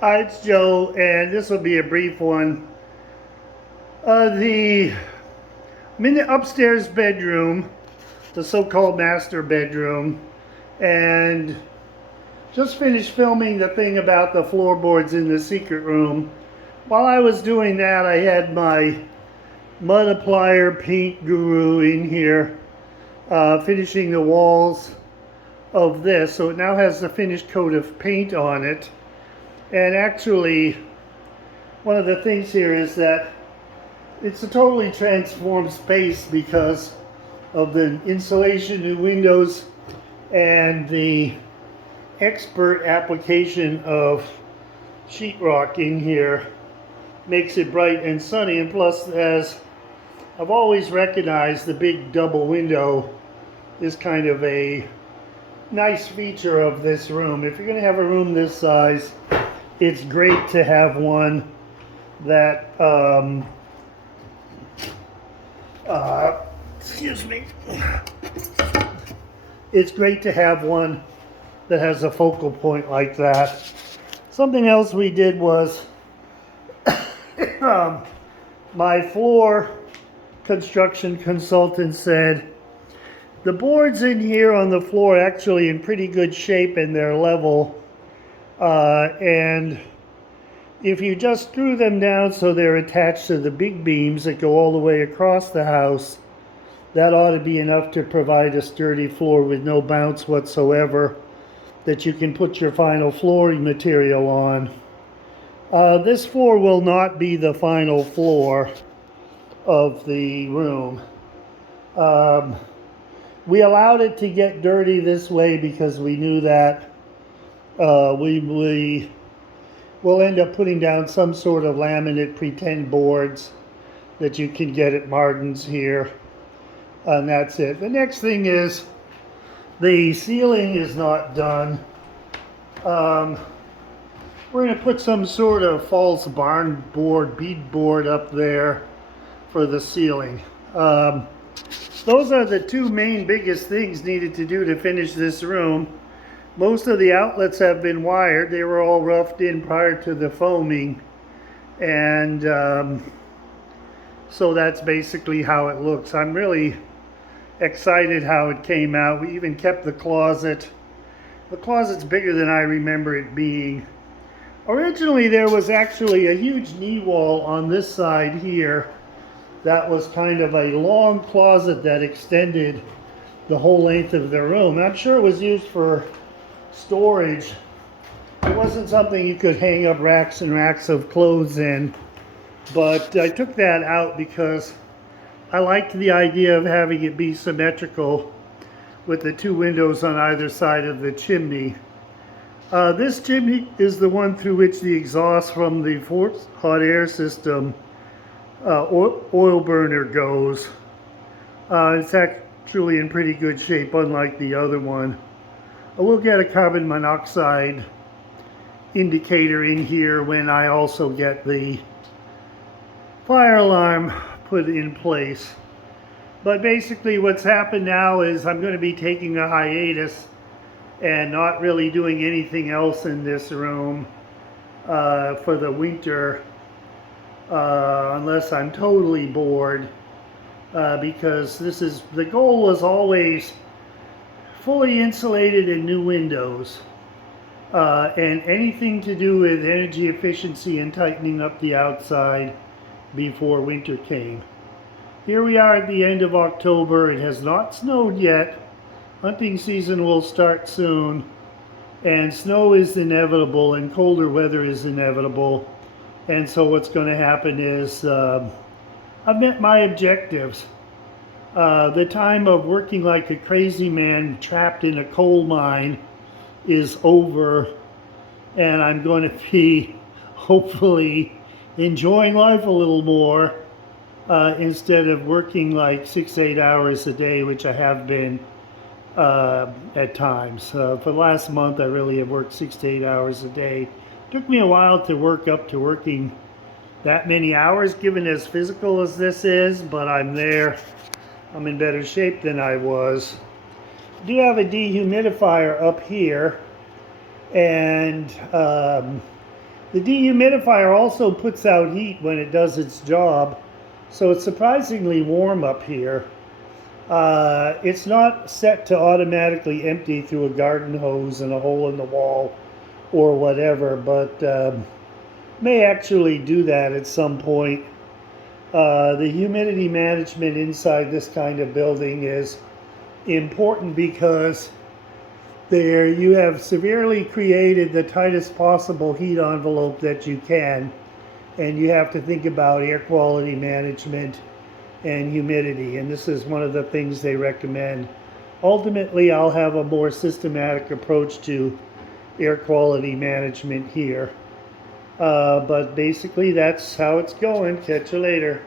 Hi, it's Joe, and this will be a brief one. I'm in the upstairs bedroom, the so-called master bedroom, and just finished filming the thing about the floorboards in the secret room. While I was doing that, I had my mud applier paint guru in here, finishing the walls of this. So it now has the finished coat of paint on it. And actually, one of the things here is that it's a totally transformed space because of the insulation, new windows, and the expert application of sheetrock in here makes it bright and sunny. And plus, as I've always recognized, the big double window is kind of a nice feature of this room. If you're going to have a room this size, it's great to have one that excuse me. It's great to have one that has a focal point like that. Something else we did was my floor construction consultant said the boards in here on the floor are actually in pretty good shape and they're level. And if you just screw them down so they're attached to the big beams that go all the way across the house, that ought to be enough to provide a sturdy floor with no bounce whatsoever that you can put your final flooring material on. This floor will not be the final floor of the room. We allowed it to get dirty this way because we knew that we will end up putting down some sort of laminate pretend boards that you can get at Martin's here. And that's it. The next thing is the ceiling is not done. We're going to put some sort of false barn board, bead board up there for the ceiling. Those are the two main biggest things needed to do to finish this room. Most of the outlets have been wired. They were all roughed in prior to the foaming. And so that's basically how it looks. I'm really excited how it came out. We even kept the closet. The closet's bigger than I remember it being. Originally there was actually a huge knee wall on this side here that was kind of a long closet that extended the whole length of the room. I'm sure it was used for storage. It wasn't something you could hang up racks and racks of clothes in, but I took that out because I liked the idea of having it be symmetrical with the two windows on either side of the chimney. This chimney is the one through which the exhaust from the forced hot air system oil burner goes. It's actually in pretty good shape, unlike the other one. I will get a carbon monoxide indicator in here when I also get the fire alarm put in place. But basically what's happened now is I'm going to be taking a hiatus and not really doing anything else in this room for the winter unless I'm totally bored, because the goal was always fully insulated and new windows, and anything to do with energy efficiency and tightening up the outside before winter came. Here we are at the end of October. It has not snowed yet. Hunting season will start soon, and snow is inevitable and colder weather is inevitable. And so what's going to happen is I've met my objectives. The time of working like a crazy man trapped in a coal mine is over, and I'm going to be hopefully enjoying life a little more instead of working like 6-8 hours a day, which I have been at times. For the last month I really have worked 6 to 8 hours a day. Took me a while to work up to working that many hours, given as physical as this is, but I'm there. I'm in better shape than I was. I do have a dehumidifier up here, and The dehumidifier also puts out heat when it does its job, so it's surprisingly warm up here. It's not set to automatically empty through a garden hose and a hole in the wall or whatever, but may actually do that at some point. The humidity management inside this kind of building is important because there you have severely created the tightest possible heat envelope that you can, and you have to think about air quality management and humidity, and this is one of the things they recommend. Ultimately, I'll have a more systematic approach to air quality management here, but basically that's how it's going. Catch you later.